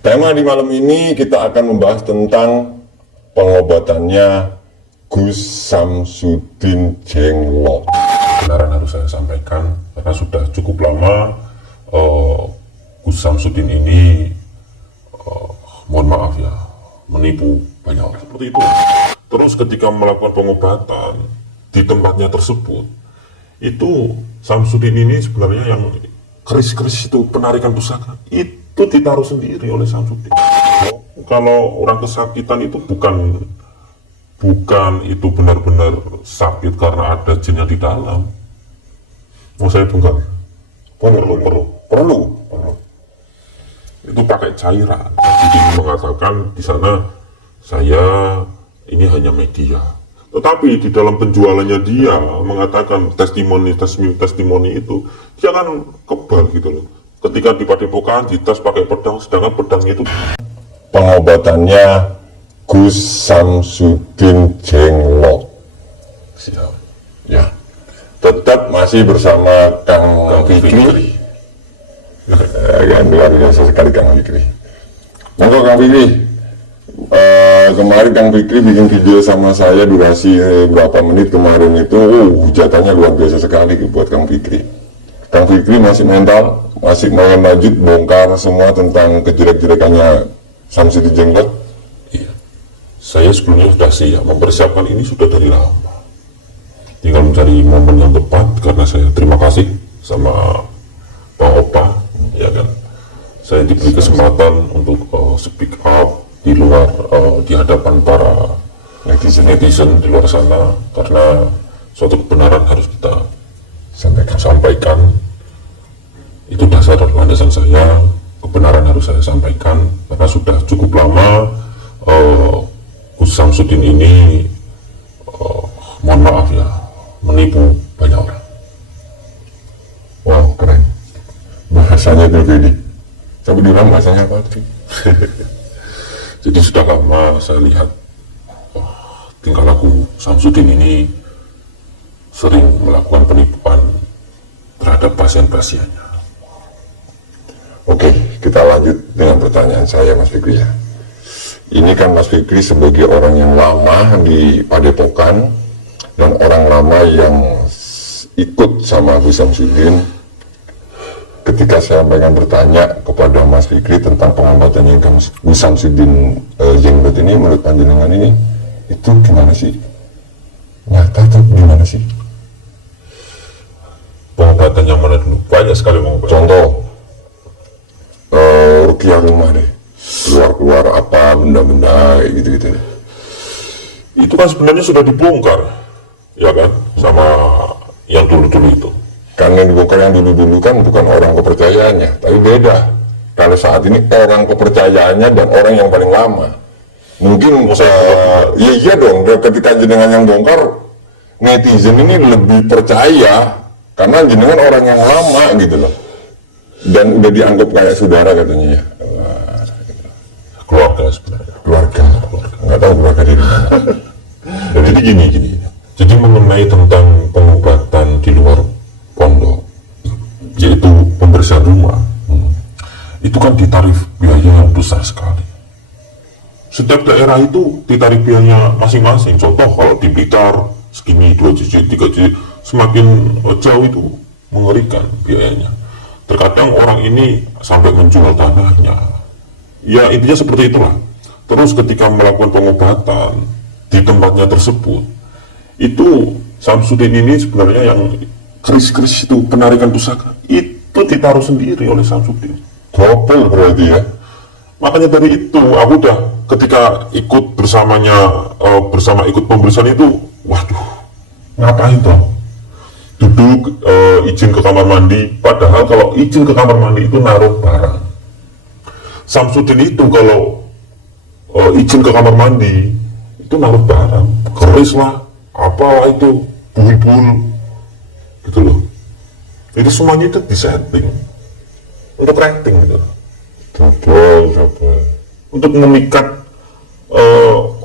Tema di malam ini kita akan membahas tentang pengobatannya Gus Samsudin Jenglot. Kebenaran harus saya sampaikan karena sudah cukup lama Gus Samsudin ini mohon maaf ya, menipu banyak orang seperti itu. Terus ketika melakukan pengobatan di tempatnya tersebut, itu Samsudin ini sebenarnya yang keris-keris itu penarikan pusaka itu ditaruh sendiri oleh Samsudin. Kalau orang kesakitan itu bukan itu benar-benar sakit karena ada jinnya di dalam. Mau saya bongkar? Perlu. Itu pakai cairan. Jadi mengatakan di sana saya ini hanya media. Tetapi di dalam penjualannya dia mengatakan testimoni itu dia kan kebal gitu loh. Ketika di padepokan dites pakai pedang, sedangkan pedang itu Pengobatannya Gus Samsudin Jenglot. siap. Ya, tetap masih bersama Kang Fikri. Kan luar biasa sekali Kang Fikri. Monggo Kang Fikri. Kemarin Kang Fikri bikin video sama saya durasi berapa menit kemarin itu, hujatannya luar biasa sekali buat Kang Fikri. Kang Fikri masih mental, masih mau lanjut bongkar semua tentang kejelek-jelekannya Samsudin Jenglot. Iya. Saya sebelumnya sudah siap mempersiapkan ini sudah dari lama. Tinggal mencari momen yang tepat karena saya terima kasih sama Pak Opa, ya kan. Saya diberi kesempatan untuk speak up di luar di hadapan para netizen di luar sana karena suatu kebenaran harus kita sampaikan. Itu dasar dan landasan saya, kebenaran harus saya sampaikan karena sudah cukup lama Gus Samsudin ini mohon maaf ya, menipu banyak orang. Wow, keren. Bahasanya berbeda. Coba diulang bahasanya apa tadi? Jadi sudah lama saya lihat tingkah laku Samsudin ini sering melakukan penipuan terhadap pasien-pasiennya. Oke, kita lanjut dengan pertanyaan saya Mas Fikri ya. Ini kan Mas Fikri sebagai orang yang lama di Padepokan dan orang lama yang ikut sama Gus Samsudin. Ketika saya pengen bertanya kepada Mas Fikri tentang pengobatan yang Gus Samsudin Jenglot ini, menurut panjenengan ini itu gimana sih? Nyata tuh gimana sih? Pengobatan yang mana dulu? Banyak sekali pengobatan. Contoh, rukiah rumah deh, keluar apa benda-benda gitu-gitu. Itu kan sebenarnya sudah dibongkar, ya kan, sama yang dulu-dulu itu. Kan yang dibongkar yang dulu-dulu kan bukan orang kepercayaannya, tapi beda. Kalau saat ini orang kepercayaannya dan orang yang paling lama. Mungkin iya dong, ketika jenengan yang bongkar, netizen ini lebih percaya karena jenengan orang yang lama gitu loh. Dan udah dianggap kayak saudara katanya ya. Keluarga sebenarnya. Keluarga. Nggak tahu keluarga dari mana. Jadi gini. Jadi mengenai tentang pengobatan di luar pondok, yaitu pembersihan rumah, itu kan ditarif biaya yang besar sekali. Setiap daerah itu ditarik biayanya masing-masing. Contoh kalau di Blitar segini, 2 digit, 3 digit, semakin jauh itu mengerikan biayanya. Terkadang orang ini sampai menjual tanahnya. Ya intinya seperti itulah. Terus ketika melakukan pengobatan di tempatnya tersebut, itu Samsudin ini sebenarnya yang keris-keris itu penarikan pusaka itu ditaruh sendiri oleh Samsudin. Double berarti ya. Makanya dari itu aku udah ketika ikut bersamanya ikut pembersihan itu, waduh, ngapain toh? Duduk izin ke kamar mandi, padahal kalau izin ke kamar mandi itu naruh barang. Samsudin itu kalau izin ke kamar mandi itu naruh barang, keris lah, apalah itu, bul-bul, gitu loh. Itu semuanya itu disetting untuk rating gitu. Double. Untuk memikat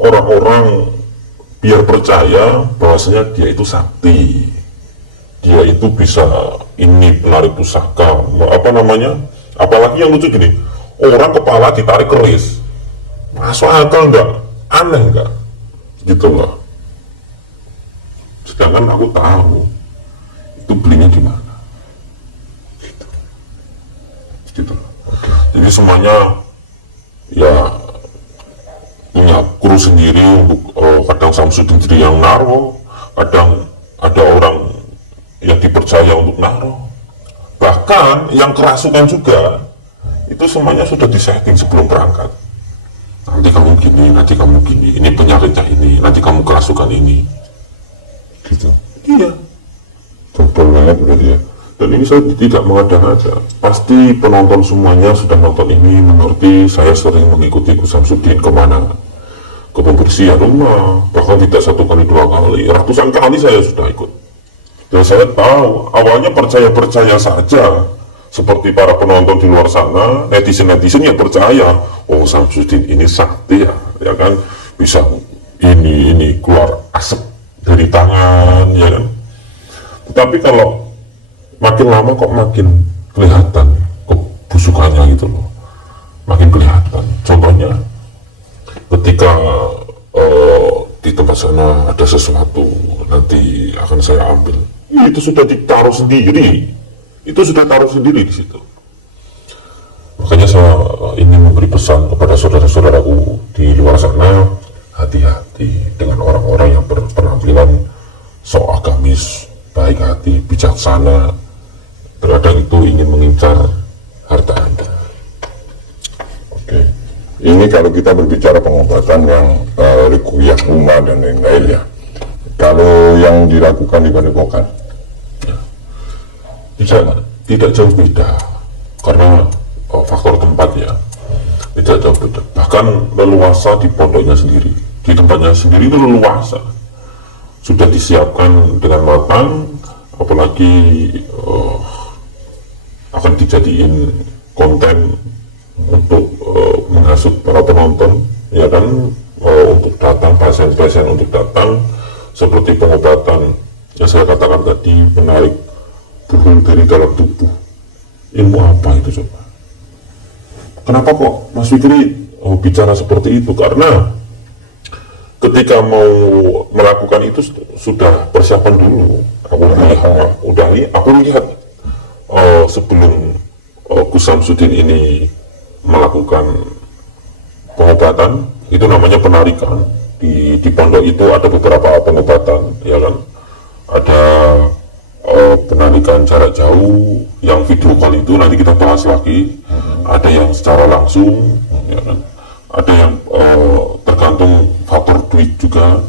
orang-orang biar percaya bahwasanya dia itu sakti, dia itu bisa ini penarik pusaka, apa namanya, apalagi yang lucu gini, orang kepala ditarik keris. Masuk akal enggak? Aneh enggak? Gitu loh. Sedangkan aku tahu itu belinya di mana. Gitu loh. Jadi semuanya ya punya kru sendiri untuk kadang Samsudin sendiri yang naruh, kadang ada orang yang dipercaya untuk naruh, bahkan yang kerasukan juga itu semuanya sudah disetting sebelum berangkat. Nanti kamu gini, nanti kamu gini, ini penyakitnya ini, nanti kamu kerasukan ini. Gitu. Iya. Tebal banget berarti ya. Dan ini saya tidak mengada-ngada. Pasti penonton semuanya sudah nonton ini, mengerti saya sering mengikuti Gus Samsudin kemana. Ke pembersihan rumah, bahkan tidak 1 kali 2 kali, ratusan kali saya sudah ikut. Dan saya tahu, awalnya percaya-percaya saja. Seperti para penonton di luar sana, netizen-netizen yang percaya, oh Samsudin ini sakti ya kan, bisa ini keluar asap dari tangan, ya kan. Tetapi kalau makin lama kok makin kelihatan kok busukannya gitu loh, makin kelihatan. Contohnya ketika di tempat sana ada sesuatu nanti akan saya ambil, itu sudah ditaruh sendiri, itu sudah taruh sendiri di situ. Makanya saya ingin memberi pesan kepada saudara-saudaraku di luar sana, hati-hati dengan orang-orang yang berpenampilan sok agamis, baik hati, bijaksana. Terkadang itu ingin mengincar harta Anda. Oke. Ini kalau kita berbicara pengobatan yang ruqyah rumah dan lain-lain ya. Kalau yang dilakukan di Padepokan, tidak jauh beda, karena faktor tempat ya, tidak jauh beda. Bahkan leluasa di pondoknya sendiri, di tempatnya sendiri itu leluasa, sudah disiapkan dengan matang, apalagi akan dijadiin konten untuk menghasut para penonton, ya kan, untuk datang, pasien-pasien untuk datang, seperti pengobatan yang saya katakan tadi, menarik buhul dari dalam tubuh. Ilmu apa itu coba? Kenapa kok Mas Fikri bicara seperti itu? Karena ketika mau melakukan itu sudah persiapan dulu. Aku lihat sebelum Gus Samsudin ini melakukan pengobatan, itu namanya penarikan. Di pondok itu ada beberapa pengobatan, ya kan? Ada penarikan jarak jauh, yang video call itu nanti kita bahas lagi. Ada yang secara langsung, ya kan? Ada yang tergantung faktor duit juga.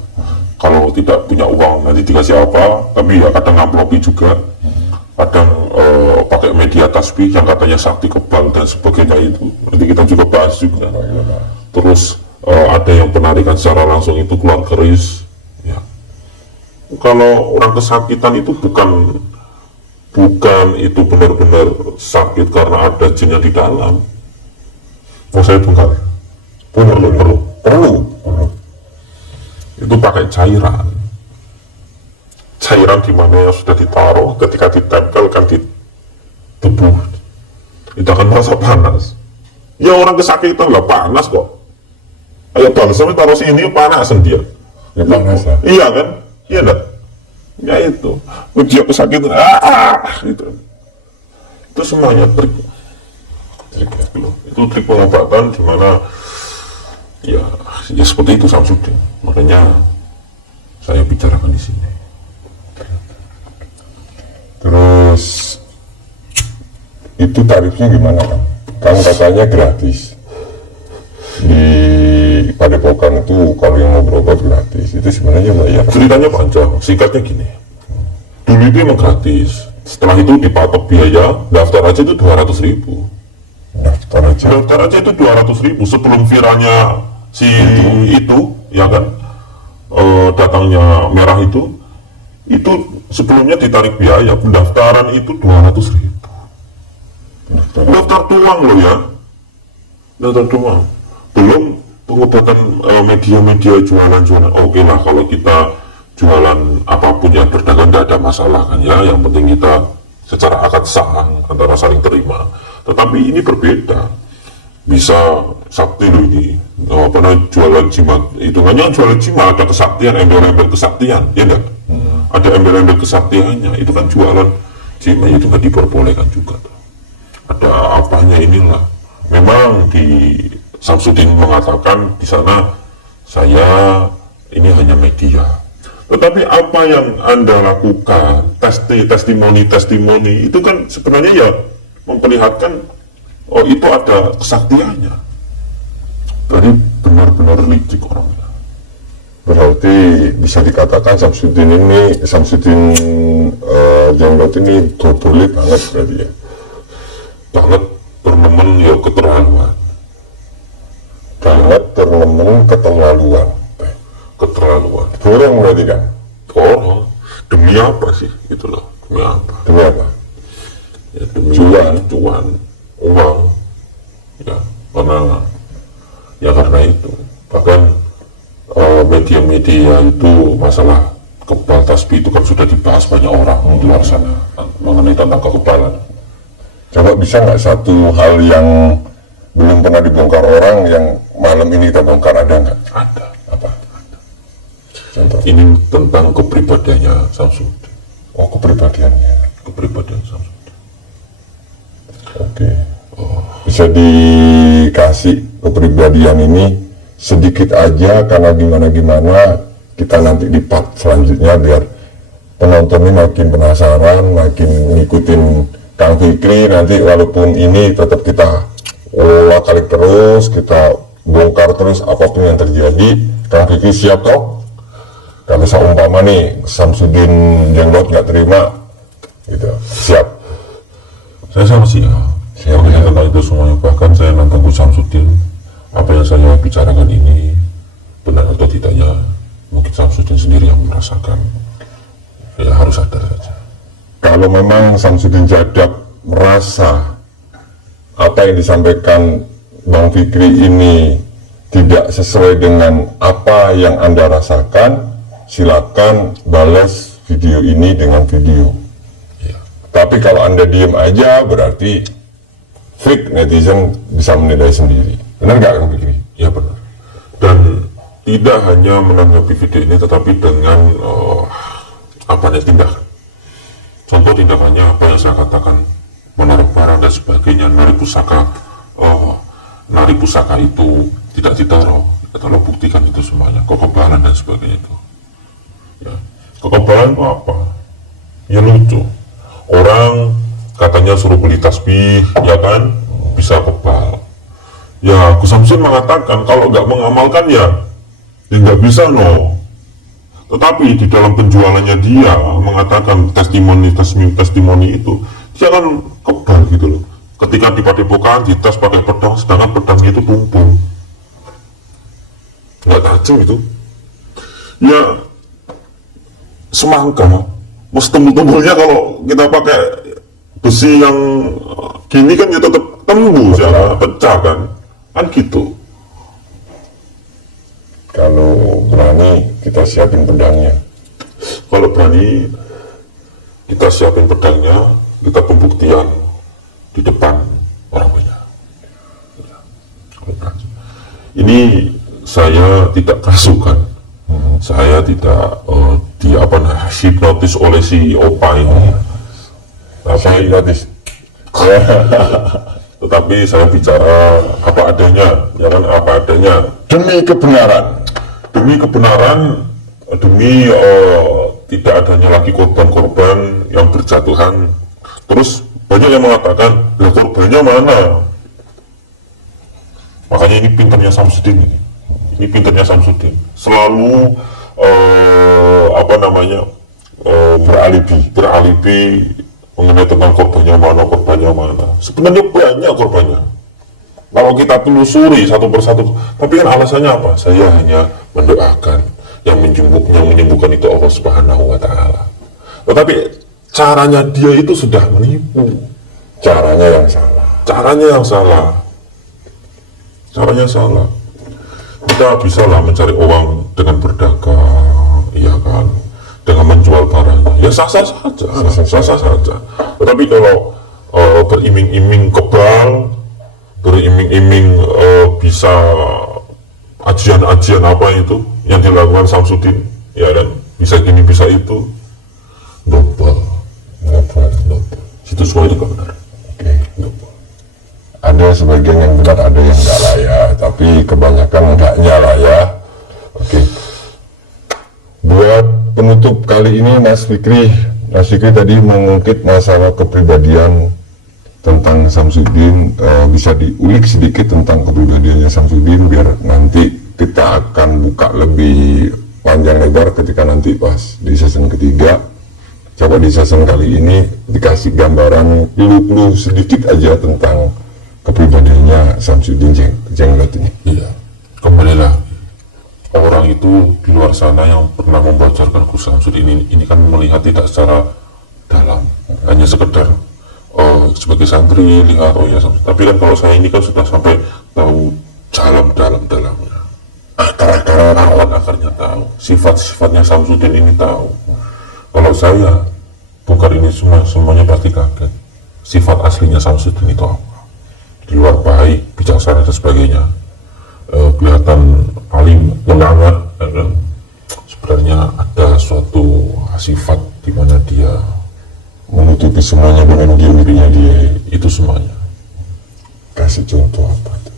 Kalau tidak punya uang nanti dikasih apa, tapi ya kadang ngamplopi juga. Kadang pakai media tasbih yang katanya sakti kebal dan sebagainya, itu nanti kita juga bahas juga. Terus ada yang penarikan secara langsung itu keluar keris ya. Kalau orang kesakitan itu bukan itu benar-benar sakit karena ada jinnya di dalam. Mau saya bongkar? Perlu. Itu pakai cairan di mana yang sudah ditaruh, ketika ditempelkan di tubuh itu akan merasa panas. Ya orang kesakitan nggak panas kok. Ayo balsam taruh sini panas dia. ya panas lah. Iya kan? Iya enggak? Ya itu. Dia kesakitan, gitu. Itu semuanya trik gitu. Itu trik pengobatan di mana ya seperti itu Samsudin. Makanya saya bicarakan di sini. Terus itu tarifnya gimana kan? Kan katanya gratis. Di Padepokan itu kalau yang mau berobat gratis, itu sebenarnya bayar. Ceritanya panjang, singkatnya gini. Dulu itu emang gratis. Setelah itu dipatok biaya, daftar aja itu 200.000. Daftar aja itu 200.000 sebelum viralnya si itu ya kan, datangnya merah itu sebelumnya ditarik biaya pendaftaran itu 200.000. Daftar doang loh ya, daftar doang. Belum pengobatan media-media jualan-jualan. Oke lah, kalau kita jualan apapun yang berdagang tidak ada masalah kan ya, yang penting kita secara akad sah antara saling terima. Tetapi ini berbeda. bisa sakti loh ini, apa namanya, jualan jimat. Hitungannya jualan jimat, ada kesaktian, embel-embel kesaktian, ya enggak? Ada embel-embel kesaktiannya, itu kan jualan jimat, itu kan diperbolehkan juga. Ada apanya inilah. Memang di Samsudin mengatakan di sana, saya ini hanya media. Tetapi apa yang Anda lakukan, testimoni-testimoni, itu kan sebenarnya ya memperlihatkan, oh itu ada kesaktiannya. Tadi benar-benar licik orangnya. Berarti bisa dikatakan Samsudin Jenglot ini gobole banget berarti ya. Banget bernemen ya keterlaluan. Banget ternemen keterlaluan. Keterlaluan. Borong berarti kan? Borong. Demi apa sih? Gitu loh. Demi apa? Demi apa? Ya, demi Cuan. uang. Ya, karena itu. Bahkan media-media itu masalah kebal tasbih itu kan sudah dibahas banyak orang di luar sana mengenai tentang kekebalan. Coba bisa nggak satu hal yang belum pernah dibongkar orang yang malam ini kita bongkar, ada nggak? Ada. Apa? Contoh. Ini tentang kepribadiannya Samsudin. Oh, kepribadiannya. Kepribadian Samsudin. Oke. Bisa dikasih kepribadian ini sedikit aja, karena gimana kita nanti di part selanjutnya biar penonton ini makin penasaran, makin ngikutin Kang Fikri. Nanti walaupun ini tetap kita ulang kali terus, kita bongkar terus apapun yang terjadi. Kang Fikri siap toh? Kalau seumpama nih Samsudin Jenglot nggak terima, gitu, siap. Saya sama siap. Siap, Mengenai ya. tentang itu semuanya. Bahkan saya nantang Gus Samsudin, apa yang saya bicarakan ini benar atau tidaknya, mungkin Samsudin sendiri yang merasakan. Ya harus sadar saja. Kalau memang Samsudin Jadab merasa apa yang disampaikan Bang Fikri ini tidak sesuai dengan apa yang Anda rasakan, silakan balas video ini dengan video. Ya. Tapi kalau Anda diem aja, berarti fake netizen bisa menilai sendiri. Benar nggak Kang Fikri? Ya benar. Dan tidak hanya menanggapi video ini, tetapi dengan tindakan. Contoh tindakannya apa yang saya katakan, menaruh barang dan sebagainya, nari pusaka itu tidak ditaruh. Tolong buktikan itu semuanya, kekebalan dan sebagainya itu. Ya. Kekebalan itu apa? Ya lucu. Orang katanya suruh beli tasbih, ya kan, bisa kebal. Ya, Gus Samsudin mengatakan kalau nggak mengamalkan ya nggak bisa no. Tetapi di dalam penjualannya dia mengatakan testimoni itu, dia kan kebal gitu loh. Ketika di padepokan dites pakai pedang, sedangkan pedangnya itu tumpul, nggak tajam itu. Ya semangka, mas tumbul-tumbulnya kalau kita pakai besi yang gini kan ya tetap tembus ya, pecah kan gitu. Kalau berani kita siapin pedangnya. Kalau berani kita siapin pedangnya, kita pembuktian di depan orang banyak. Kalau berani. Ini saya tidak kerasukan, saya tidak hipnotis oleh si Opa ini. Tetapi saya bicara apa adanya, jangan apa adanya. Demi kebenaran. Demi tidak adanya lagi korban-korban yang berjatuhan. Terus banyak yang mengatakan, ya korbannya mana? Makanya ini pinternya Samsudin. Ini pinternya Samsudin. Selalu beralibi mengenai tentang korbannya mana. Sebenarnya banyak korbannya. Kalau kita telusuri satu persatu, tapi kan alasannya apa? Saya hanya mendoakan, yang menyembuhkan itu Allah Subhanahu wa Ta'ala. Tetapi caranya dia itu sudah menipu. Caranya yang salah. Caranya salah. Kita bisa lah mencari uang dengan berdagang, iya kan, dengan menjual barangnya, ya sah-sah saja. Tetapi kalau beriming-iming kebal, beriming-iming bisa ajian-ajian apa itu yang dilakukan Samsudin, ya dan bisa gini bisa itu, double. Situ semua itu gak benar. Oke. Ada sebagian yang benar, ada yang enggak lah ya, tapi kebanyakan enggaknya lah ya. Oke. Buat penutup kali ini Mas Fikri tadi mengungkit masalah kepribadian tentang Samsudin, bisa diulik sedikit tentang kepribadiannya Samsudin biar nanti kita akan buka lebih panjang lebar ketika nanti pas di season ketiga. Coba di season kali ini dikasih gambaran clue sedikit aja tentang kepribadiannya Samsudin Jenglot ini. Iya, kembali lagi, orang itu di luar sana yang pernah membacarkan kisah Samsudin ini kan melihat tidak secara dalam, hanya sekedar sebagai santri lihat oh ya Samsudin. Tapi kan kalau saya ini kan sudah sampai tahu dalamnya, akar-akarnya tahu, sifat-sifatnya Samsudin ini tahu. Kalau saya bongkar ini semuanya pasti kaget. Sifat aslinya Samsudin itu apa? Di luar baik, bijaksana dan sebagainya, kelihatan paling mengangat, dan sebenarnya ada suatu sifat di mana dia Menutupi semuanya dengan gimmicknya dia. itu semuanya. Kasih contoh apa tuh?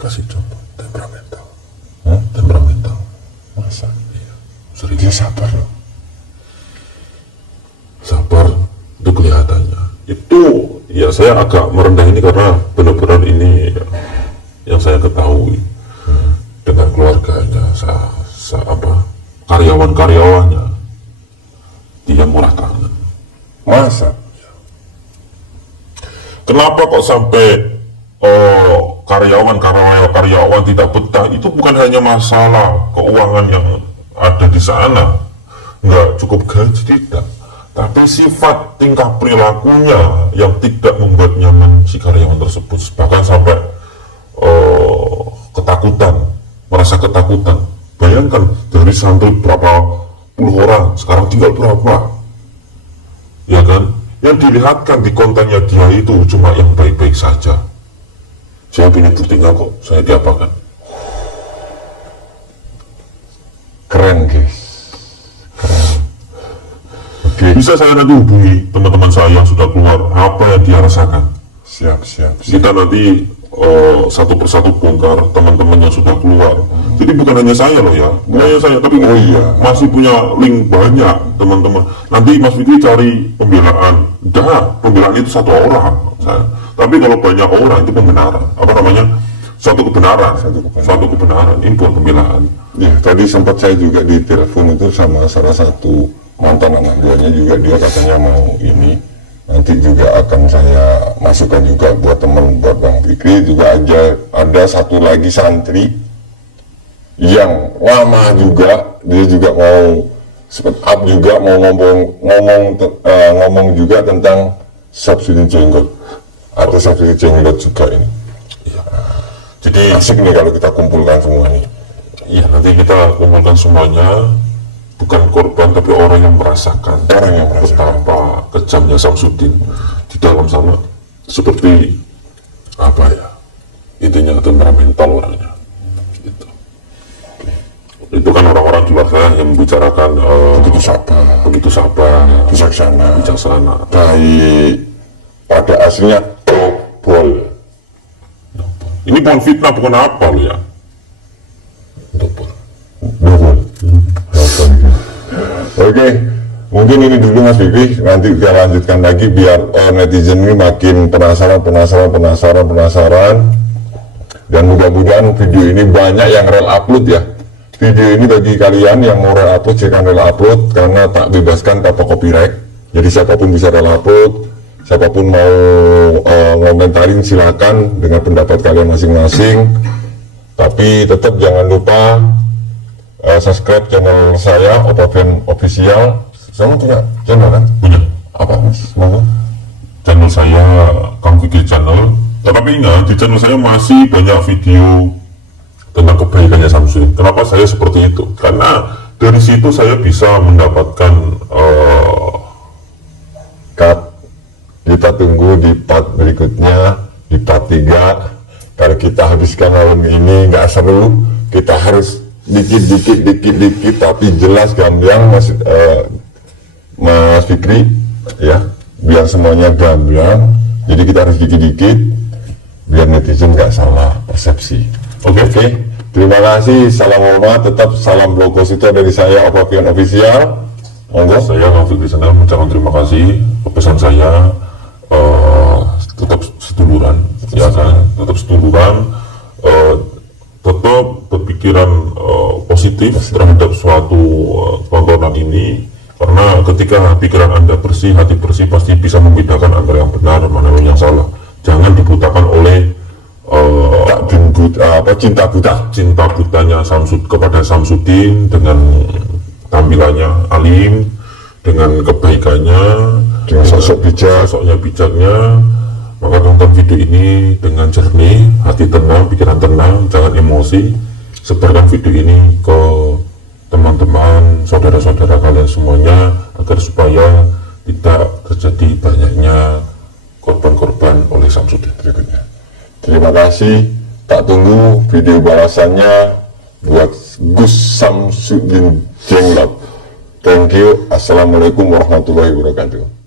Kasih contoh, temperamental. Temperamental. Masa? Iya. Serius. Dia sabar loh. Sabar itu kelihatannya. Itu ya saya agak merendah ini karena benar-benar ini yang saya ketahui dengan keluarganya, karyawan-karyawannya, dia murah tangan. Masa? Kenapa kok sampai karyawan tidak betah? Itu bukan hanya masalah keuangan yang ada di sana, nggak cukup gaji, tidak, tapi sifat tingkah perilakunya yang tidak membuat nyaman si karyawan tersebut, bahkan sampai merasa ketakutan. Bayangkan dari santri berapa puluh orang sekarang tinggal berapa, ya kan? Yang dilihatkan di kontennya dia itu cuma yang baik-baik saja. Saya punya buktinya kok, saya diapakan. Keren guys, keren. Oke. Bisa saya nanti hubungi teman-teman saya yang sudah keluar, apa yang dia rasakan. Siap. Kita nanti satu persatu bongkar teman-teman yang sudah keluar. Jadi bukan hanya saya loh ya, bukan hanya saya, tapi masih punya link banyak teman-teman. Nanti Mas Fikri cari pembelaan. Pembelaan itu satu orang saya. Tapi kalau banyak orang itu pembenaran. Apa namanya? Suatu kebenaran. Ini bukan pembelaan. Ya, tadi sempat saya juga di telepon itu sama salah satu mantan anak buahnya juga, dia katanya mau ini. Nanti juga akan saya masukkan juga buat teman, buat Bang Fikri juga ada satu lagi santri yang lama juga, dia juga mau speed up juga, mau ngomong juga tentang Samsudin Jenglot atau Samsudin Jenglot juga ini. Ya. Jadi asik nih kalau kita kumpulkan semua nih. Iya, nanti kita kumpulkan semuanya, bukan korban tapi orang yang merasakan betapa kejamnya Samsudin di dalam sana, seperti apa ya, intinya temperamental orangnya gitu. Itu kan orang-orang di luar sana yang membicarakan begitu sabar, bijaksana, baik, pada aslinya double. Ini bukan fitnah, bukan apa lo ya, double. Oke, mungkin ini dulu Mas Fikri, nanti kita lanjutkan lagi biar netizen ini makin penasaran, dan mudah-mudahan video ini banyak yang rel upload ya. Video ini bagi kalian yang mau rel upload, silakan rel upload karena tak bebaskan tanpa copyright. Jadi siapapun bisa rel upload, siapapun mau ngomentarin silakan dengan pendapat kalian masing-masing. Tapi tetap jangan lupa subscribe channel saya, Opaven Official. Kamu punya channel kan? Punya. Apa Mas? Mau? Channel saya Kang Fikri Channel. Tetapi ingat, di channel saya masih banyak video tentang kebaikannya Samsudin. Kenapa saya seperti itu? Karena dari situ saya bisa mendapatkan Kita tunggu di part berikutnya, di part 3 tega kalau kita habiskan malam ini nggak seru, kita harus dikit tapi jelas gamblang Mas Fikri ya, biar semuanya gamblang. Jadi kita harus dikit biar netizen nggak salah persepsi. Oke. Terima kasih, salam hormat, tetap salam Blogosito dari saya Opapian Official. Monggo. Saya Bang Fikri Sendal mengucapkan terima kasih. Pesan saya tetap seduluran, ya kan? Tetap seduluran, tetap berpikiran positif terhadap suatu tontonan ini, karena ketika pikiran Anda bersih, hati bersih, pasti bisa membedakan antara yang benar mana yang salah. Jangan dibutakan oleh cinta butanya kepada Samsudin dengan tampilannya alim, dengan kebaikannya, dengan sosoknya bijaknya. Maka tonton video ini dengan jernih, hati tenang, pikiran tenang, jangan emosi. Sebarkan video ini ke teman-teman, saudara-saudara kalian semuanya, agar supaya tidak terjadi banyaknya korban-korban oleh Samsudin berikutnya. Terima kasih, tak tunggu video balasannya buat Gus Samsudin Jenglot. Thank you. Assalamualaikum warahmatullahi wabarakatuh.